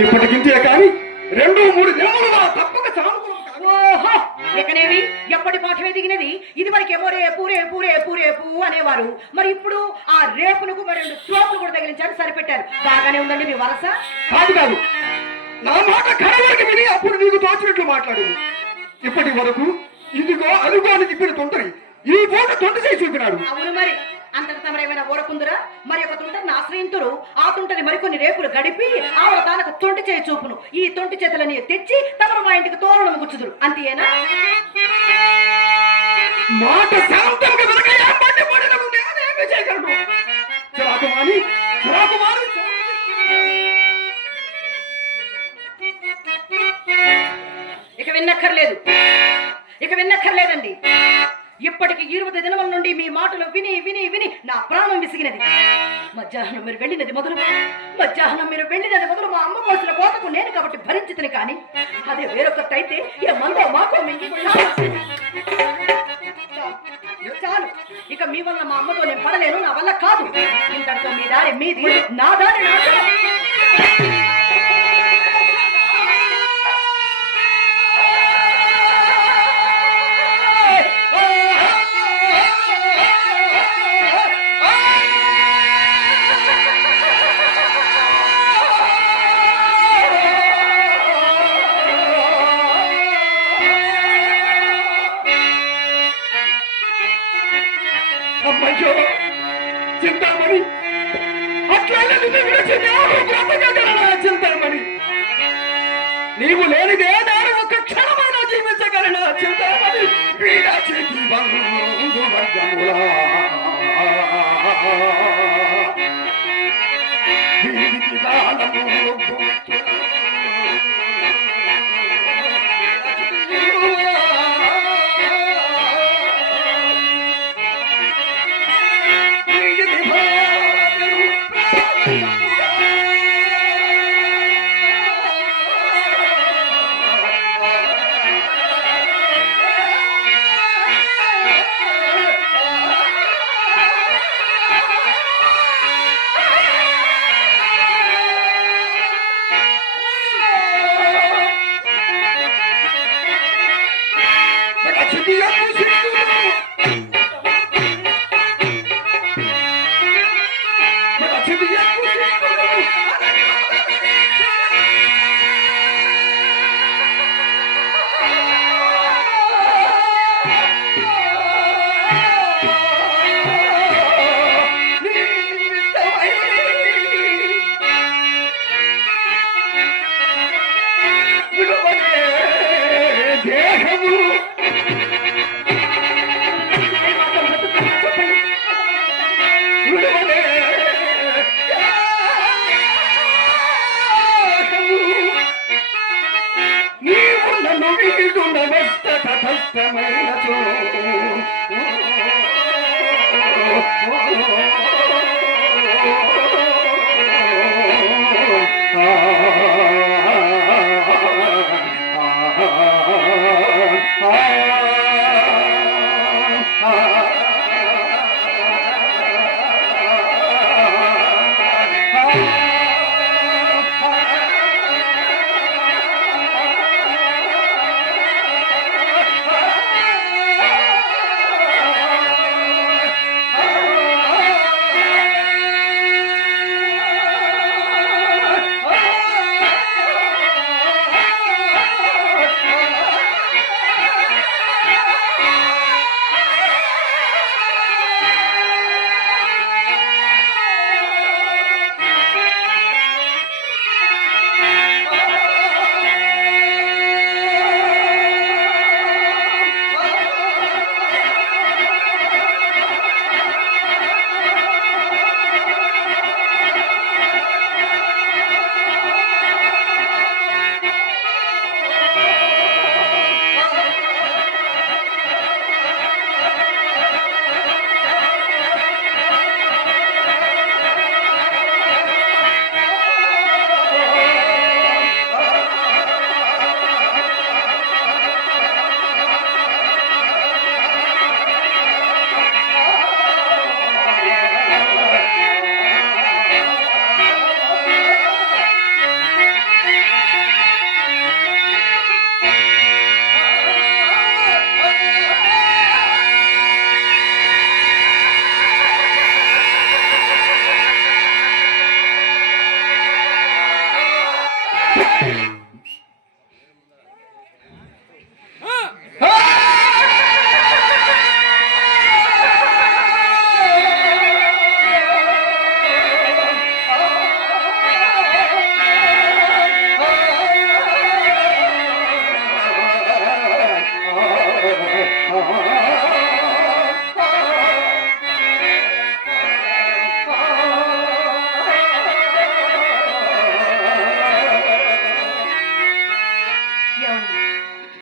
ఇప్పటికింతే కానీ రెండు మూడు దినములు నా తప్పక. ఓహో! ఎక్కనేవి ఎప్పటి పాఠమే దిగినది? ఇది వరకేమో రేపు రేపు రేపు రేపు అనేవారు. మరి ఇప్పుడు ఆ రేపులకు మరి రెండు చోపులు కూడా తగిలించారు సరిపెట్టారు. బాగానే ఉందండి మీ వరస? కాదు కాదు. నా మాట కడవరకు విని అప్పుడు నీకు తోచినట్లు మాట్లాడు. ఇప్పటి వరకు ఇదిగో అదుగో అని చెప్పిన తొంటరి ఈ పూట తొంట చేసి చూపినాడు. అవును మరి. అంతట తమరేమైనా ఊరకుందురా మరి ఒక తుంటని ఆశ్రయింతురు ఆ తుంటని మరికొన్ని రేపులు గడిపి ఆవిడ తానకు తొంటి చేయి చూపును. ఈ తొంటి చేతులని తెచ్చి తమరు మా ఇంటికి తోరణం గుచ్చుదురు. అంతేనా? మాట శాంతంగా వినక ఏమంటే పడినకు నేనేమి చేయగలను? చిరాకు మాని చిరాకు మాని ఇక విన్నక్కర్లేదు. ఇక విన్నక్కర్లేదండి. ఇప్పటికి ఇరవై దినముల నుండి మీ మాటలు విని విని విని నా ప్రాణం విసిగినది. మధ్యాహ్నం మీరు వెళ్ళినది మొదలు. మధ్యాహ్నం మీరు వెళ్ళినది మొదలు మా అమ్మ పోసిన కోతకు నేను కాబట్టి భరించితని కానీ అదే వేరొకటి అయితే ఏ మందో మాకో చాలు ఇక మీ వల్ల మా అమ్మతో నేను పడలేను నా వల్ల కాదు. ఇంతటితో మీ దారి మీది నా దారి నా అమ్మయ్యో చింతామణి అట్లయినా నిన్ను విడిచి చింతామణి? నీవు లేనిదే నేను ఒక క్షణమైన జీవించగలనా చింతామణి? చేతి బంధు వర్గములా. దానము Hallelujah. ಕಷ್ಟಮೇ